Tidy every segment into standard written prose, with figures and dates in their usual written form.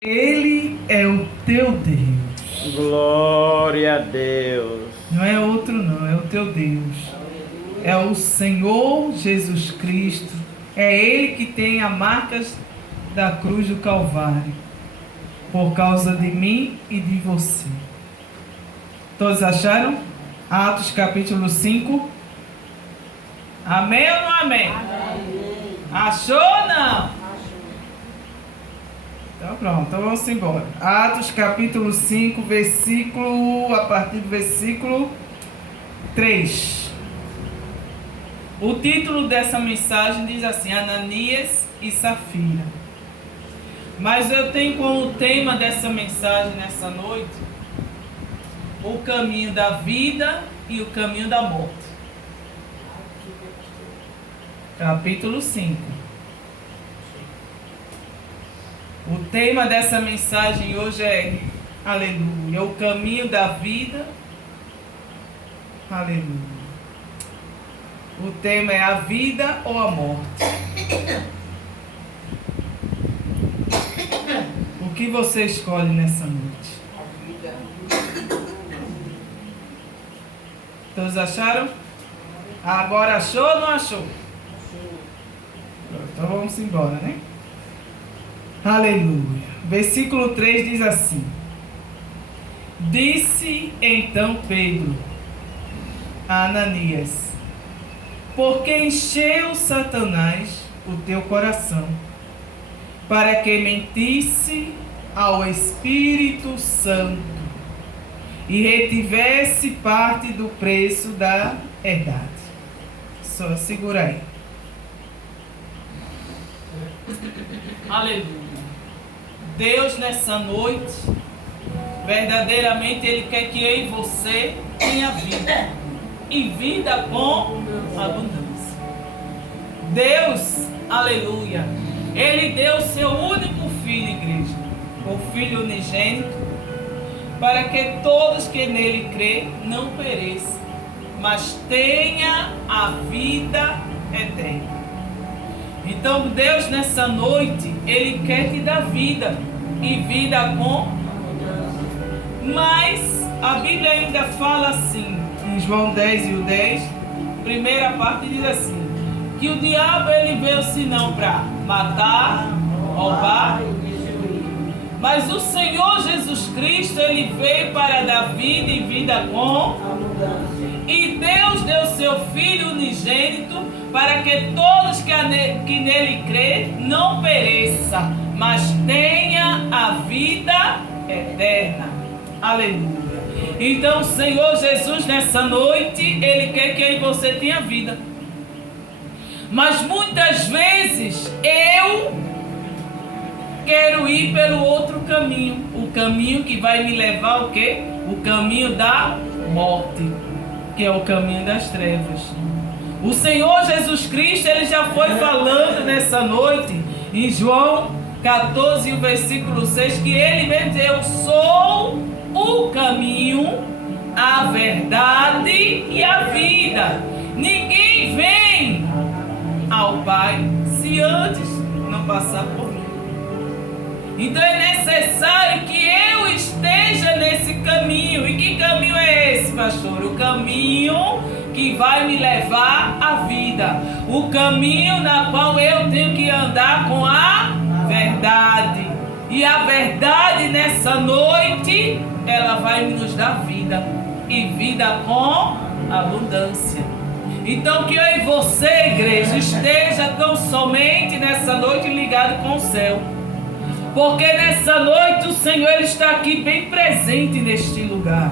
Ele é o teu Deus. Glória a Deus. Não é outro não, é o teu Deus. É o Senhor Jesus Cristo. É Ele que tem as marcas da cruz do Calvário. Por causa de mim e de você. Todos acharam? Atos capítulo 5. Amém ou não amém? Amém. Achou ou não? Então pronto, então vamos embora. Atos capítulo 5, a partir do versículo 3. O título dessa mensagem diz assim: Ananias e Safira. Mas eu tenho como tema dessa mensagem nessa noite o caminho da vida e o caminho da morte. Capítulo 5. O tema dessa mensagem hoje é, aleluia, o caminho da vida, aleluia. O tema é a vida ou a morte. O que você escolhe nessa noite? Todos acharam? Agora achou ou não achou? Então vamos embora, né? Aleluia. Versículo 3 diz assim: Disse então Pedro a Ananias: Por que encheu Satanás o teu coração, para que mentisse ao Espírito Santo e retivesse parte do preço da herdade? Só segura aí. Aleluia. Deus nessa noite, verdadeiramente Ele quer que eu e você tenha vida, e vida com abundância. Deus, aleluia, Ele deu o seu único filho, igreja, o Filho unigênito, para que todos que nele crê não pereçam, mas tenha a vida eterna. Então Deus nessa noite, Ele quer te dar vida, e vida com. Mas a Bíblia ainda fala assim, em João 10 e o 10, primeira parte diz assim, que o diabo ele veio senão para matar, roubar, mas o Senhor Jesus Cristo ele veio para dar vida e vida com. E Deus deu seu Filho unigênito para que todos que nele crê não pereça, mas tenha a vida eterna. Aleluia. Então o Senhor Jesus nessa noite, Ele quer que eu e você tenha vida. Mas muitas vezes eu quero ir pelo outro caminho. O caminho que vai me levar ao quê? O caminho da morte, que é o caminho das trevas. O Senhor Jesus Cristo, Ele já foi falando nessa noite, em João 14, o versículo 6, que Ele mesmo diz: Eu sou o caminho, a verdade e a vida. Ninguém vem ao Pai se antes não passar por mim. Então é necessário que eu esteja nesse caminho. E que caminho é esse, pastor? O caminho que vai me levar à vida. O caminho na qual eu tenho que andar com a verdade. E a verdade nessa noite, ela vai nos dar vida. E vida com abundância. Então que eu e você, igreja, esteja tão somente nessa noite ligado com o céu. Porque nessa noite o Senhor Ele está aqui bem presente neste lugar.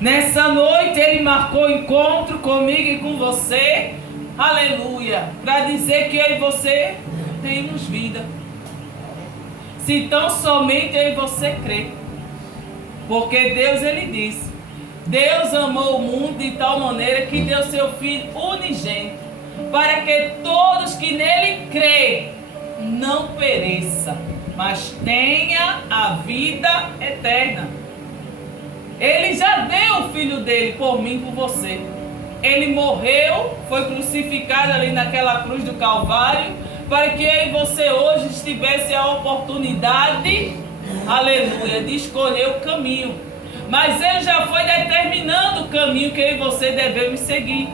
Nessa noite Ele marcou encontro comigo e com você. Aleluia. Para dizer que eu e você temos vida. Se tão somente eu e você crer. Porque Deus Ele disse: Deus amou o mundo de tal maneira que deu seu Filho unigênito, para que todos que nele crêem não pereçam, mas tenha a vida eterna. Ele já deu o Filho dele por mim, por você. Ele morreu, foi crucificado ali naquela cruz do Calvário, para que eu e você hoje tivesse a oportunidade, aleluia, de escolher o caminho. Mas Ele já foi determinando o caminho que eu e você devemos seguir.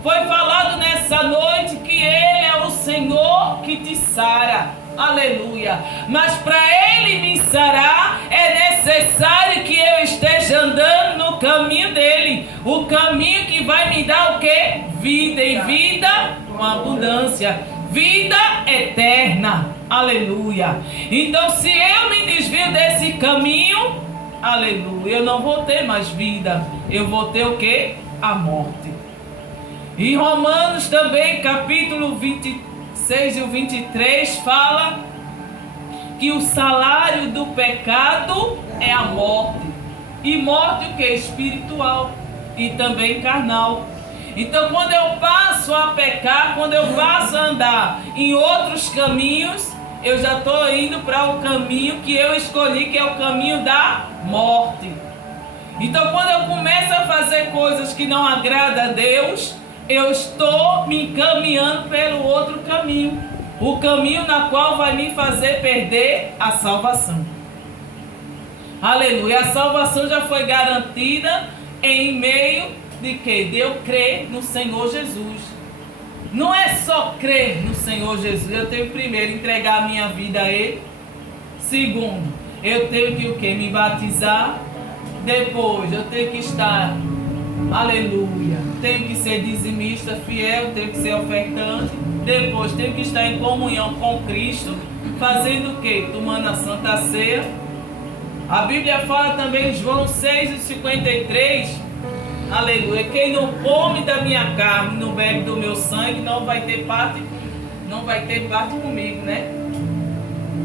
Foi falado nessa noite que Ele é o Senhor que te sara, aleluia. Mas para Ele me sarar, é necessário que eu esteja andando no caminho dEle. O caminho que vai me dar o quê? Vida, e vida com abundância. Vida eterna, aleluia. Então se eu me desvio desse caminho, aleluia, eu não vou ter mais vida. Eu vou ter o quê? A morte. Em Romanos também, capítulo 26 e o 23, fala que o salário do pecado é a morte. E morte o que? Espiritual e também carnal. Então quando eu passo a pecar, quando eu passo a andar em outros caminhos, eu já estou indo para o caminho que eu escolhi, que é o caminho da morte. Então quando eu começo a fazer coisas que não agradam a Deus, eu estou me encaminhando pelo outro caminho. O caminho na qual vai me fazer perder a salvação. Aleluia. A salvação já foi garantida em meio de quê? De eu crer no Senhor Jesus. Não é só crer no Senhor Jesus. Eu tenho primeiro entregar a minha vida a Ele. Segundo, eu tenho que o quê? Me batizar. Depois, eu tenho que estar, aleluia, tenho que ser dizimista fiel, tenho que ser ofertante. Depois, tenho que estar em comunhão com Cristo. Fazendo o quê? Tomando a Santa Ceia. A Bíblia fala também em João 6,53, aleluia, quem não come da minha carne, não bebe do meu sangue, não vai ter parte comigo, né?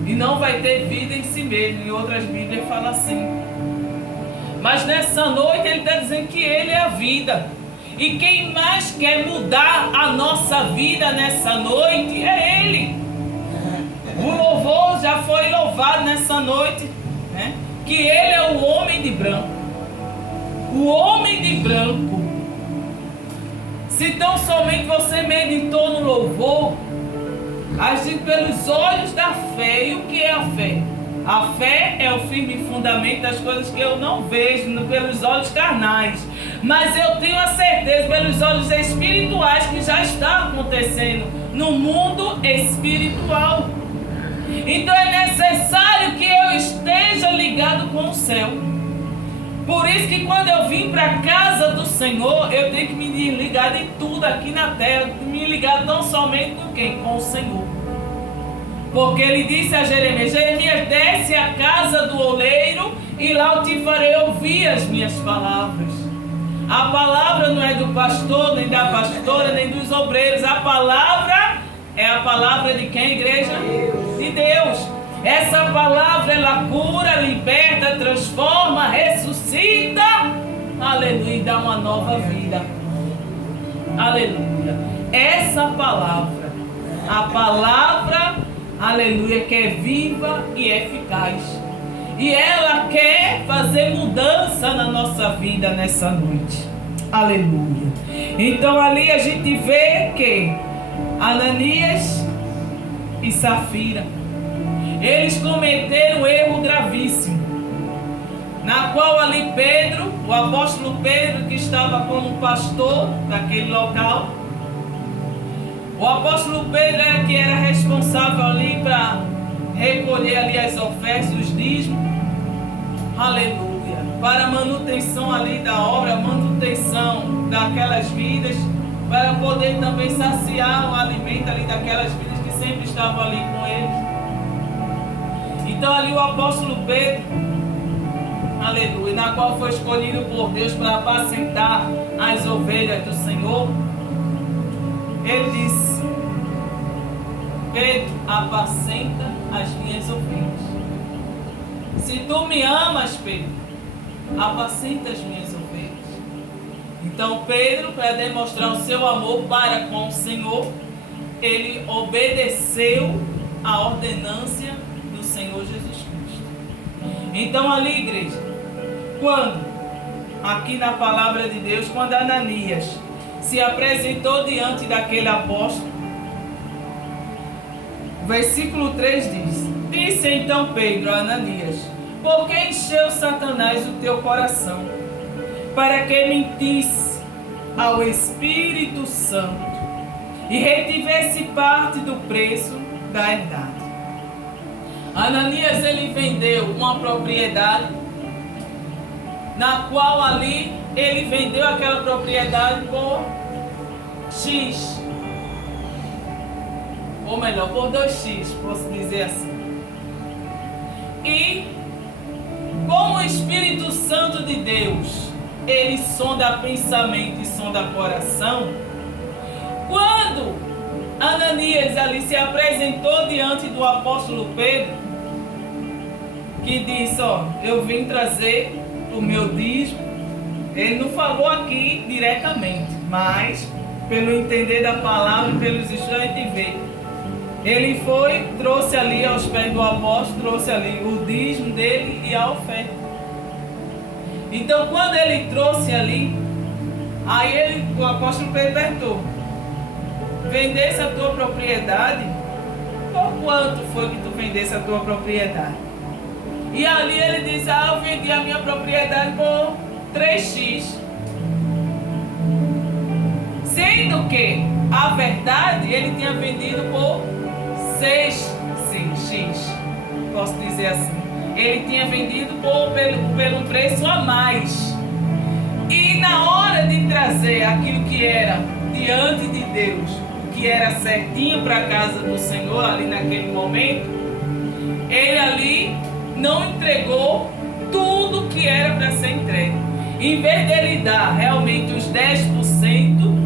E não vai ter vida em si mesmo. Em outras Bíblias fala assim. Mas nessa noite Ele está dizendo que Ele é a vida. E quem mais quer mudar a nossa vida nessa noite é Ele. O louvor já foi louvado nessa noite, né? Que Ele é o homem de branco. O homem de branco. Se tão somente você meditou no louvor, agir pelos olhos da fé. E o que é a fé? A fé é o firme fundamento das coisas que eu não vejo pelos olhos carnais, mas eu tenho a certeza pelos olhos espirituais que já está acontecendo no mundo espiritual. Então é necessário que eu esteja ligado com o céu. Por isso que quando eu vim para a casa do Senhor, eu tenho que me ligar em tudo aqui na terra, me ligar tão somente com quem? Com o Senhor. Porque Ele disse a Jeremias, Jeremias, desce à casa do oleiro e lá eu te farei ouvir as minhas palavras. A palavra não é do pastor, nem da pastora, nem dos obreiros. A palavra é a palavra de quem, igreja? De Deus. Essa palavra, ela cura, liberta, transforma, ressuscita, aleluia, e dá uma nova vida. Aleluia. Essa palavra, a palavra, aleluia, que é viva e eficaz. E ela quer fazer mudança na nossa vida nessa noite. Aleluia. Então ali a gente vê que Ananias e Safira, eles cometeram um erro gravíssimo, na qual ali Pedro, o apóstolo Pedro, que estava como pastor daquele local, o apóstolo Pedro era que era responsável ali para recolher ali as ofertas, os dízimos, aleluia, para a manutenção ali da obra, manutenção daquelas vidas, para poder também saciar o alimento ali daquelas vidas que sempre estavam ali com eles. Então ali o apóstolo Pedro, aleluia, na qual foi escolhido por Deus para apacentar as ovelhas do Senhor, ele disse: Pedro, apacenta as minhas ovelhas. Se tu me amas, Pedro, apacenta as minhas ovelhas. Então Pedro, para demonstrar o seu amor para com o Senhor, ele obedeceu a ordenância do Senhor Jesus Cristo. Então ali, igreja, quando, aqui na palavra de Deus, quando Ananias se apresentou diante daquele apóstolo, versículo 3 diz: Disse então Pedro a Ananias: Por que encheu Satanás o teu coração, para que mentisse ao Espírito Santo e retivesse parte do preço da herdade? Ananias, ele vendeu uma propriedade, na qual ali ele vendeu aquela propriedade por X, ou melhor, por 2x, posso dizer assim. E como o Espírito Santo de Deus, ele sonda pensamento e sonda coração, quando Ananias ali se apresentou diante do apóstolo Pedro, que disse: ó, eu vim trazer o meu dízimo. Ele não falou aqui diretamente, mas pelo entender da palavra e pelos estudos a gente vê. Ele foi, trouxe ali aos pés do apóstolo, trouxe ali o dízimo dele e a oferta. Então quando ele trouxe ali, aí o apóstolo Pedro perguntou: vendesse a tua propriedade? Por quanto foi que tu vendesse a tua propriedade? E ali ele disse: eu vendi a minha propriedade por 3x. Sendo que, a verdade, ele tinha vendido por 6x. Posso dizer assim. Ele tinha vendido pelo um preço a mais. E na hora de trazer aquilo que era diante de Deus, o que era certinho para a casa do Senhor, ali naquele momento, ele ali não entregou tudo que era para ser entregue. Em vez dele dar realmente os 10%,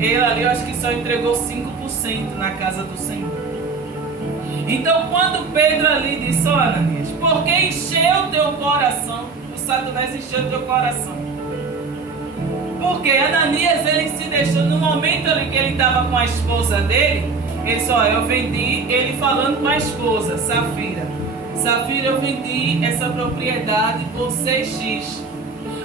ele ali eu acho que só entregou 5% na casa do Senhor. Então quando Pedro ali disse: ó, Ananias, por que encheu teu coração? O Satanás encheu teu coração. Porque Ananias, ele se deixou, no momento ali que ele estava com a esposa dele, ele só: eu vendi, ele falando com a esposa, Safira, eu vendi essa propriedade por 6x.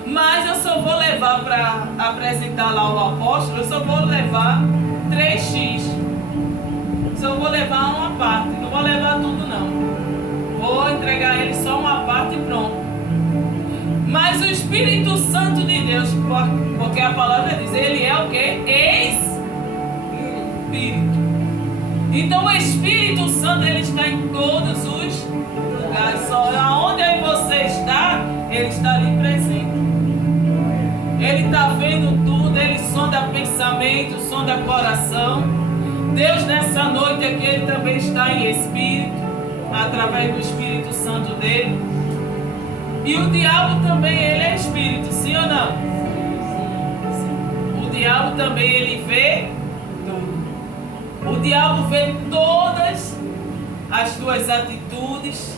Mas eu só vou levar para apresentar lá o apóstolo, eu só vou levar 3x. Só vou levar uma parte, não vou levar tudo não. Vou entregar a ele só uma parte e pronto. Mas o Espírito Santo de Deus, porque a palavra diz, ele é o quê? Espírito. Então o Espírito Santo, ele está em todos os lugares. Só aonde você está, ele está ali presente. Ele está vendo tudo, ele sonda pensamento, sonda coração. Deus nessa noite aqui, ele também está em espírito, através do Espírito Santo dele. E o diabo também, ele é espírito, sim ou não? O diabo também, ele vê tudo. O diabo vê todas as tuas atitudes,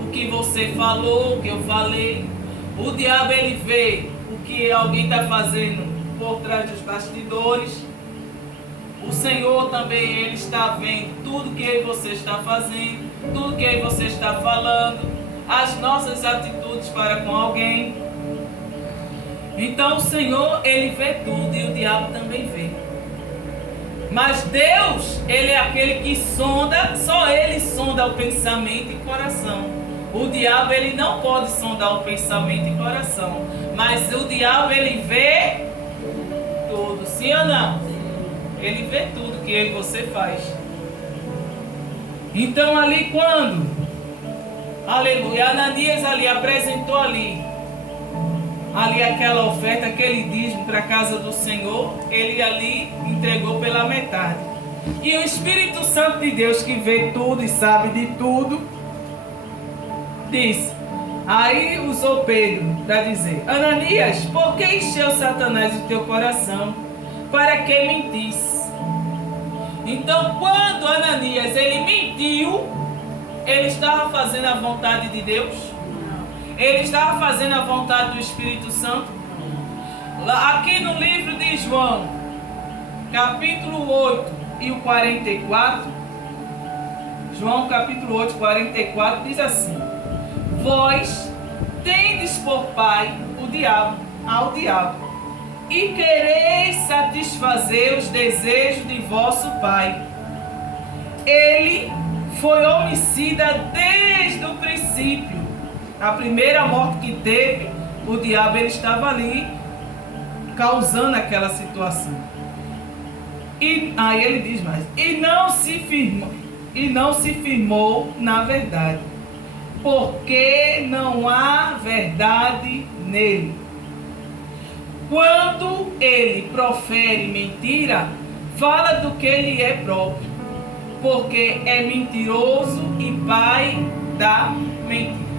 o que você falou, o que eu falei. O diabo, ele vê o que alguém está fazendo por trás dos bastidores. O Senhor também, ele está vendo tudo que você está fazendo, tudo que você está falando, as nossas atitudes para com alguém. Então o Senhor, ele vê tudo e o diabo também vê. Mas Deus, ele é aquele que sonda, só ele sonda o pensamento e coração. O diabo, ele não pode sondar o pensamento e coração, mas o diabo, ele vê tudo, sim ou não? Ele vê tudo que você faz. Então ali quando, aleluia, Ananias ali apresentou ali aquela oferta, aquele dízimo para a casa do Senhor, ele ali entregou pela metade. E o Espírito Santo de Deus, que vê tudo e sabe de tudo, disse, aí usou Pedro para dizer: Ananias, por que encheu Satanás o teu coração, para que mentisse? Então quando Ananias, ele mentiu, ele estava fazendo a vontade de Deus? Ele estava fazendo a vontade do Espírito Santo? Aqui no livro de João, capítulo 8 e o 44, João capítulo 8, 44, diz assim: vós tendes por pai o diabo, ao diabo, e quereis satisfazer os desejos de vosso pai. Ele foi homicida desde o princípio. A primeira morte que teve, o diabo ele estava ali causando aquela situação. E aí ele diz mais: e não se firmou na verdade, porque não há verdade nele. Quando ele profere mentira, fala do que lhe é próprio, porque é mentiroso e pai da mentira.